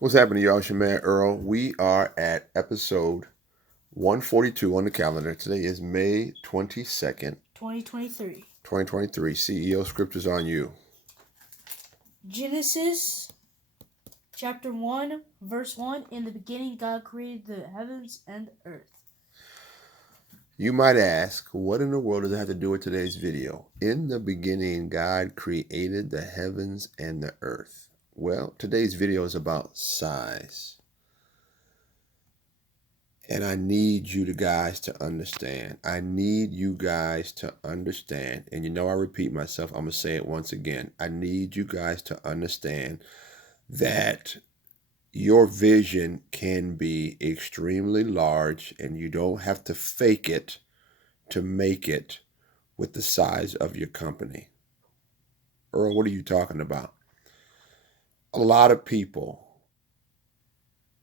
What's happening, y'all? It's your man Earl. We are at episode 142 on the calendar. Today is May 22nd, 2023. 2023. CEO Scriptures on you. Genesis chapter 1, verse 1. In the beginning, God created the heavens and the earth. You might ask, what in the world does it have to do with today's video? In the beginning, God created the heavens and the earth. Well, today's video is about size. And I need you guys to understand. I need you guys to understand. And you know, I repeat myself. I'm going to say it once again. I need you guys to understand that your vision can be extremely large and you don't have to fake it to make it with the size of your company. Earl, what are you talking about? A lot of people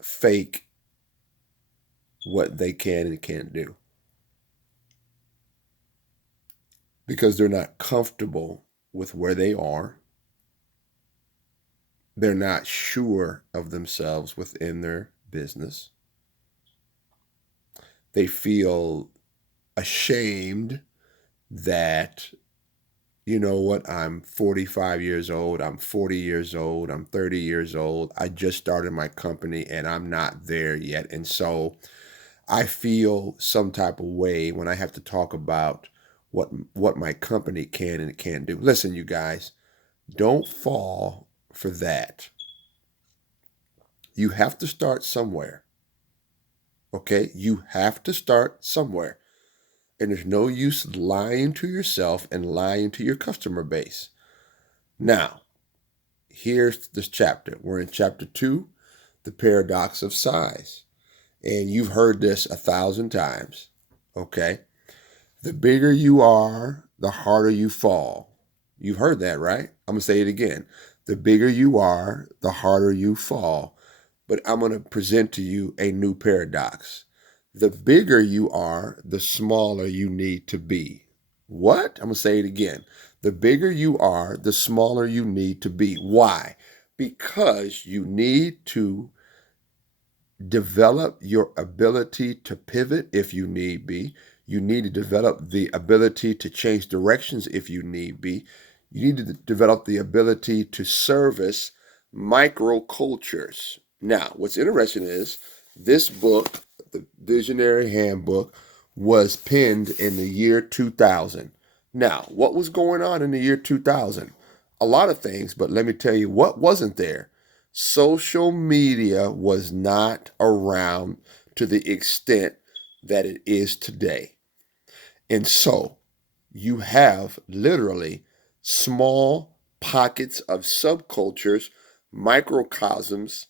fake what they can and can't do because they're not comfortable with where they are. They're not sure of themselves within their business. They feel ashamed that, you know what, I'm 45 years old, I'm 40 years old, I'm 30 years old. I just started my company and I'm not there yet. And so I feel some type of way when I have to talk about what my company can and can't do. Listen, you guys, don't fall for that. You have to start somewhere. Okay? You have to start somewhere. And there's no use lying to yourself and lying to your customer base. Now, here's this chapter. We're in chapter 2, the paradox of size. And you've heard this 1,000 times. Okay? The bigger you are, the harder you fall. You've heard that, right? I'm going to say it again. The bigger you are, the harder you fall. But I'm going to present to you a new paradox. The bigger you are, the smaller you need to be. What? I'm going to say it again. The bigger you are, the smaller you need to be. Why? Because you need to develop your ability to pivot if you need be. You need to develop the ability to change directions if you need be. You need to develop the ability to service microcultures. Now, what's interesting is this book, the Visionary Handbook, was penned in the year 2000. Now, what was going on in the year 2000? A lot of things, but let me tell you what wasn't there. Social media was not around to the extent that it is today. And so you have literally small pockets of subcultures, microcosms,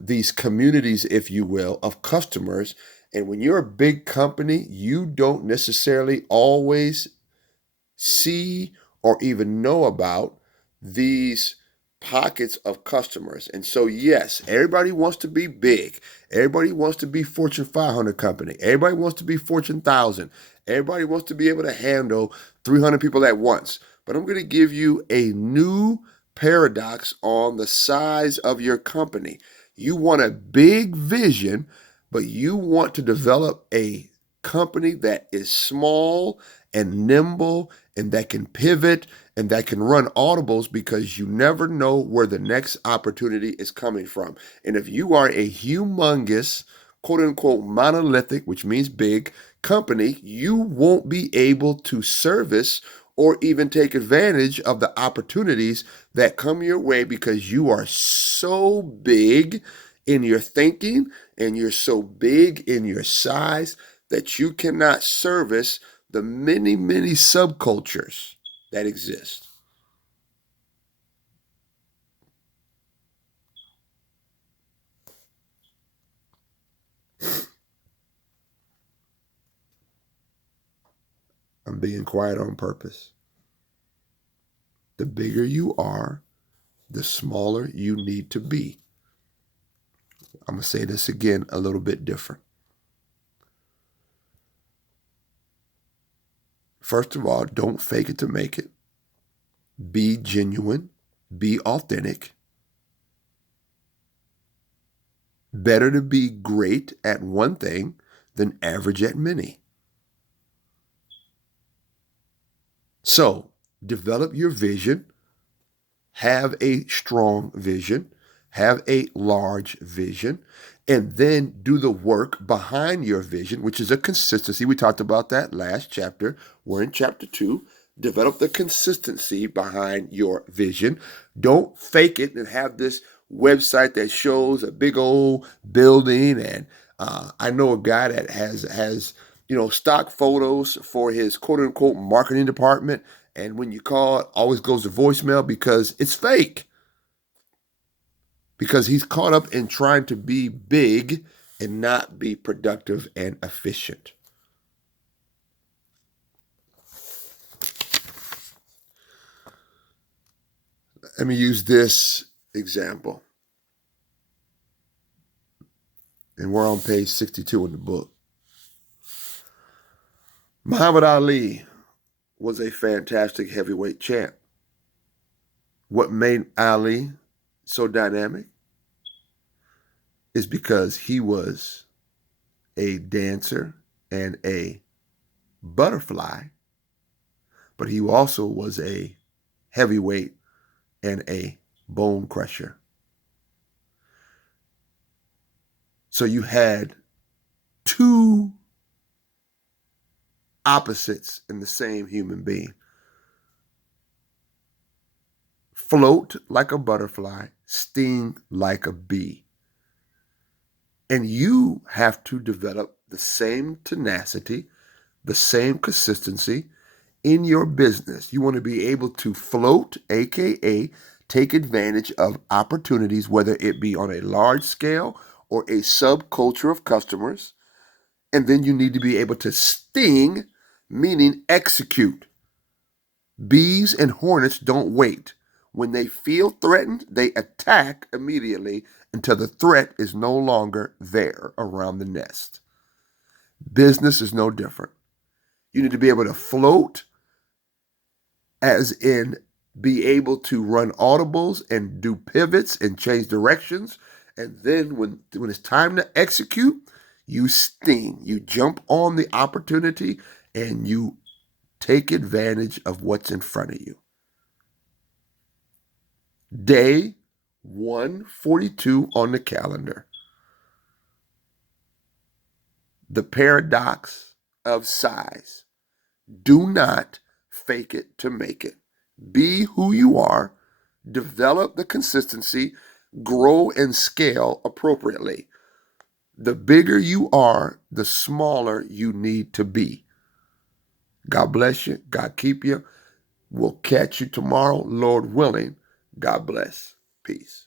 these communities, if you will, of customers. And when you're a big company, you don't necessarily always see or even know about these pockets of customers. And so, yes, everybody wants to be big. Everybody wants to be Fortune 500 company. Everybody wants to be Fortune 1000. Everybody wants to be able to handle 300 people at once. But I'm going to give you a new paradox on the size of your company. You want a big vision, but you want to develop a company that is small and nimble and that can pivot and that can run audibles because you never know where the next opportunity is coming from. And if you are a humongous, quote unquote, monolithic, which means big company, you won't be able to service or even take advantage of the opportunities that come your way because you are so big in your thinking and you're so big in your size that you cannot service the many, many subcultures that exist. I'm being quiet on purpose. The bigger you are, the smaller you need to be. I'm going to say this again a little bit different. First of all, don't fake it to make it. Be genuine, be authentic, Better to be great at one thing than average at many. So, develop your vision, have a strong vision, have a large vision, and then do the work behind your vision, which is a consistency. We talked about that last chapter. We're in chapter 2. Develop the consistency behind your vision. Don't fake it and have this website that shows a big old building. And I know a guy that has stock photos for his quote unquote marketing department. And when you call, it always goes to voicemail because it's fake. Because he's caught up in trying to be big and not be productive and efficient. Let me use this example. And we're on page 62 in the book. Muhammad Ali was a fantastic heavyweight champ. What made Ali so dynamic is because he was a dancer and a butterfly, but he also was a heavyweight and a bone crusher. So you had two opposites in the same human being. Float like a butterfly, sting like a bee. And you have to develop the same tenacity, the same consistency in your business. You want to be able to float, aka take advantage of opportunities, whether it be on a large scale or a subculture of customers. And then you need to be able to sting, meaning execute. Bees and hornets don't wait. When they feel threatened, they attack immediately until the threat is no longer there around the nest. Business is no different. You need to be able to float, as in be able to run audibles and do pivots and change directions. And then when it's time to execute, you sting. You jump on the opportunity and you take advantage of what's in front of you. Day 142 on the calendar. The paradox of size. Do not fake it to make it. Be who you are, develop the consistency, grow and scale appropriately. The bigger you are, the smaller you need to be. God bless you. God keep you. We'll catch you tomorrow, Lord willing. God bless. Peace.